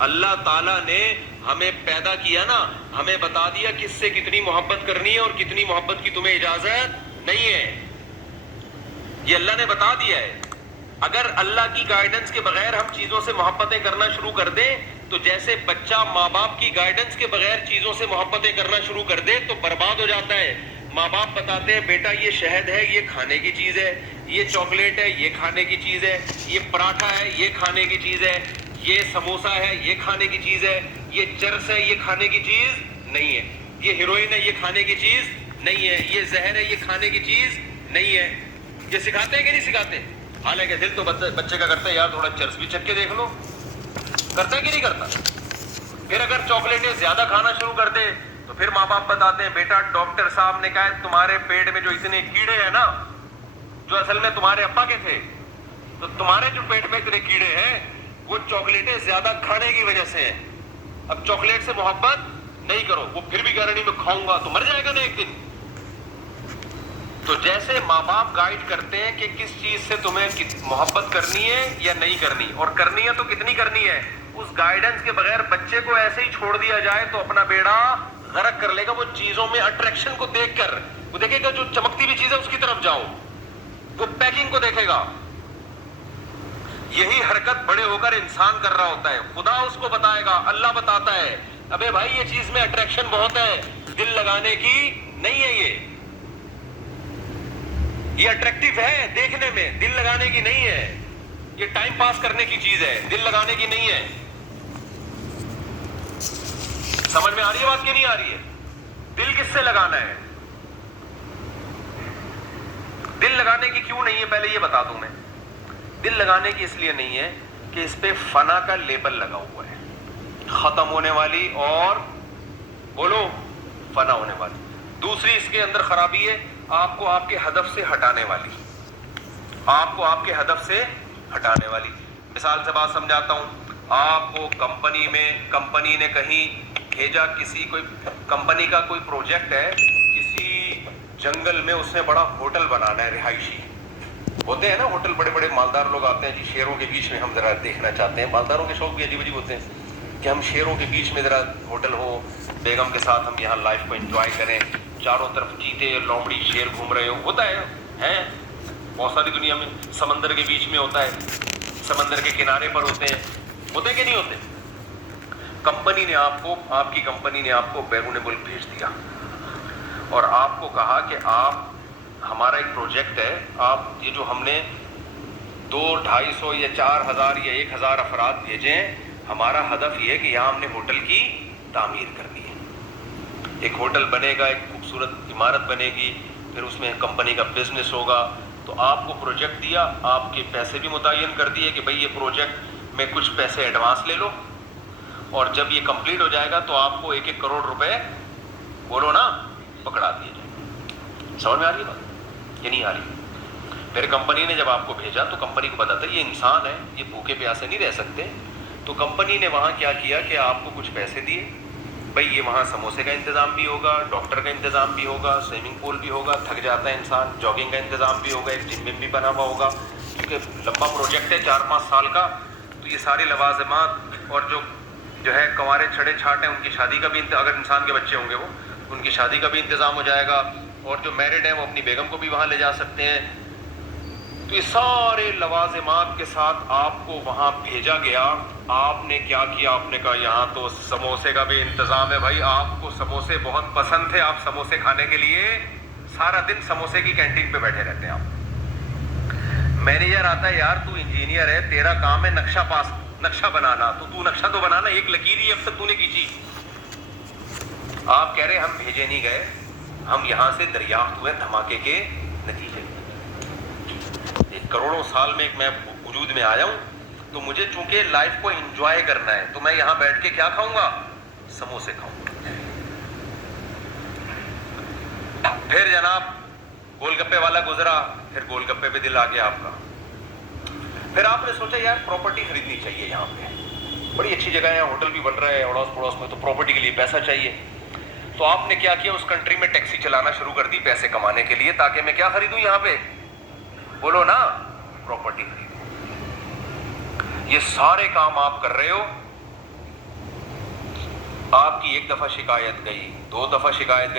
اللہ تعالیٰ نے ہمیں پیدا کیا نا, ہمیں بتا دیا کس سے کتنی محبت کرنی ہے اور کتنی محبت کی تمہیں اجازت نہیں ہے. یہ اللہ نے بتا دیا ہے. اگر اللہ کی گائیڈنس کے بغیر ہم چیزوں سے محبتیں کرنا شروع کر دیں تو جیسے بچہ ماں باپ کی گائیڈنس کے بغیر چیزوں سے محبتیں کرنا شروع کر دے تو برباد ہو جاتا ہے. ماں باپ بتاتے ہیں بیٹا یہ شہد ہے, یہ کھانے کی چیز ہے, یہ چاکلیٹ ہے, یہ کھانے کی چیز ہے, یہ پراٹھا ہے, یہ کھانے کی چیز ہے, یہ سموسا ہے, یہ کھانے کی چیز ہے, یہ چرس ہے, یہ کھانے کی چیز نہیں ہے, یہ ہیروئن ہے, یہ کھانے کی چیز نہیں ہے, یہ زہر ہے, یہ کھانے کی چیز نہیں ہے. یہ سکھاتے ہیں کہ نہیں سکھاتے؟ حالانکہ دل تو بچے کا کرتا ہے یار تھوڑا چرس بھی چکھ کے دیکھ لو. کرتا ہے کہ نہیں کرتا؟ پھر اگر چاکلیٹیں زیادہ کھانا شروع کر دے تو پھر ماں باپ بتاتے ہیں بیٹا ڈاکٹر صاحب نے کہا ہے تمہارے پیٹ میں جو اتنے کیڑے ہیں نا, جو اصل میں تمہارے ابا کے تھے, تو تمہارے جو پیٹ میں اتنے کیڑے ہیں وہ چاکلیٹیں زیادہ کھانے کی وجہ سے ہیں. اب چاکلیٹ سے محبت نہیں کرو. وہ پھر بھی کہہ رہے نہیں میں کھاؤں گا, تو مر جائے گا نا ایک دن. تو جیسے ماں باپ گائیڈ کرتے ہیں کہ کس چیز سے تمہیں محبت کرنی ہے یا نہیں کرنی, اور کرنی ہے تو کتنی کرنی ہے, اس گائیڈنس کے بغیر بچے کو ایسے ہی چھوڑ دیا جائے تو اپنا بیڑا غرق کر لے گا. وہ چیزوں میں اٹریکشن کو دیکھ کر وہ دیکھے گا جو چمکتی ہوئی چیز ہے اس کی طرف جاؤ, وہ پیکنگ کو دیکھے گا. یہی حرکت بڑے ہو کر انسان کر رہا ہوتا ہے. خدا اس کو بتائے گا, اللہ بتاتا ہے ابے بھائی یہ چیز میں اٹریکشن بہت ہے, دل لگانے کی نہیں ہے, یہ اٹریکٹیو ہے دیکھنے میں, دل لگانے کی نہیں ہے, یہ ٹائم پاس کرنے کی چیز ہے, دل لگانے کی نہیں ہے. سمجھ میں آ رہی ہے بات کہ نہیں آ رہی ہے؟ دل کس سے لگانا ہے؟ دل لگانے کی کیوں نہیں ہے پہلے یہ بتا دوں میں. دل لگانے کی اس لیے نہیں ہے کہ اس پہ فنا کا لیبل لگا ہوا ہے, ختم ہونے والی اور بولو فنا ہونے والی. دوسری اس کے اندر خرابی ہے آپ کو آپ کے ہدف سے ہٹانے والی, آپ کو آپ کے ہدف سے ہٹانے والی. مثال سے بات سمجھاتا ہوں. آپ کو کمپنی نے کہیں بھیجا, کسی کوئی کمپنی کا کوئی پروجیکٹ ہے, کسی جنگل میں اس نے بڑا ہوٹل بنانا ہے. رہائشی ہوتے ہیں نا ہوٹل, بڑے بڑے مالدار لوگ آتے ہیں جی, شیروں کے بیچ میں ہم ذرا دیکھنا چاہتے ہیں. مالداروں کے شوق بھی عجیب عجیب ہوتے ہیں کہ ہم شیروں کے بیچ میں ذرا ہوٹل ہو, بیگم کے ساتھ ہم یہاں لائف کو انجوائے کریں, چاروں طرف چیتے لومڑی شیر گھوم رہے ہو. ہوتا ہے بہت ساری دنیا میں. سمندر کے بیچ میں ہوتا ہے, سمندر کے کنارے پر ہوتے ہیں کہ نہیں ہوتے. کمپنی نے آپ کی کمپنی نے آپ کو بیرون ملک بھیج دیا اور آپ کو کہا کہ آپ, ہمارا ایک پروجیکٹ ہے, آپ یہ جو ہم نے 200-250 یا 4000 یا 1000 افراد بھیجے ہیں, ہمارا ہدف یہ ہے کہ یہاں ہم نے ہوٹل کی تعمیر کرنی ہے. ایک ہوٹل بنے گا, ایک خوبصورت عمارت بنے گی, پھر اس میں کمپنی کا بزنس ہوگا. تو آپ کو پروجیکٹ دیا, آپ کے پیسے بھی متعین کر دیے کہ بھئی یہ پروجیکٹ میں کچھ پیسے ایڈوانس لے لو, اور جب یہ کمپلیٹ ہو جائے گا تو آپ کو 1-1 کروڑ روپے بولو نا پکڑا دیے جائیں. سمجھ میں آ رہی ہے بات یہ نہیں آ رہی؟ پھر کمپنی نے جب آپ کو بھیجا تو کمپنی کو پتا تھا یہ انسان ہے, یہ بھوکے پیاسے نہیں رہ سکتے. تو کمپنی نے وہاں کیا کیا کہ آپ کو کچھ پیسے دیے, بھئی یہ وہاں سموسے کا انتظام بھی ہوگا, ڈاکٹر کا انتظام بھی ہوگا, سوئمنگ پول بھی ہوگا, تھک جاتا ہے انسان, جاگنگ کا انتظام بھی ہوگا, ایک جم بھی بنا ہوا ہوگا, کیونکہ لمبا پروجیکٹ ہے 4-5 سال کا. تو یہ سارے لوازمات, اور جو ہے کنوارے چھڑے چھاٹ ہیں ان کی شادی کا بھی, اگر انسان کے بچے ہوں گے وہ, ان کی شادی کا بھی انتظام ہو جائے گا, اور جو میرڈ ہیں وہ اپنی بیگم کو بھی وہاں لے جا سکتے ہیں. تو یہ سارے لوازمات کے ساتھ آپ کو وہاں بھیجا گیا. آپ نے کیا کیا, آپ نے کہا یہاں تو سموسے کا بھی انتظام ہے. بھائی آپ کو سموسے بہت پسند تھے, آپ سموسے کھانے کے لیے سارا دن سموسے کی کینٹین پہ بیٹھے رہتے ہیں آپ. مینیجر آتا ہے, یار تو انجینئر ہے, تیرا کام ہے نقشہ بنانا, تو نقشہ تو بنانا, ایک لکیر ہی اب تک تو نے کھینچی. آپ کہہ رہے ہم بھیجے نہیں گئے, ہم یہاں سے دریافت ہوئے دھماکے کے نتیجے. 1 کروڑوں سال میں میں وجود میں آیا ہوں, تو مجھے چونکہ لائف کو انجوائے کرنا ہے, تو میں یہاں بیٹھ کے کیا کھاؤں گا, سموسے کھاؤں گا. پھر جناب گول گپے والا گزرا, پھر گول گپے پہ دل آ گیا آپ کا. پھر آپ نے سوچا یار پراپرٹی خریدنی چاہیے, یہاں پہ بڑی اچھی جگہ ہے, ہوٹل بھی بن رہا ہے اڑوس پڑوس میں, تو پراپرٹی کے لیے پیسہ چاہیے. تو آپ نے کیا کیا, اس کنٹری میں ٹیکسی چلانا شروع کر دی پیسے کمانے کے لیے, تاکہ میں کیا خریدوں یہاں پہ, بولو نا, پراپرٹی خریدوں. یہ سارے کام آپ کر رہے ہو کی ایک دفعہ شکایت گئی, 2 دفعہ شکایت گئی,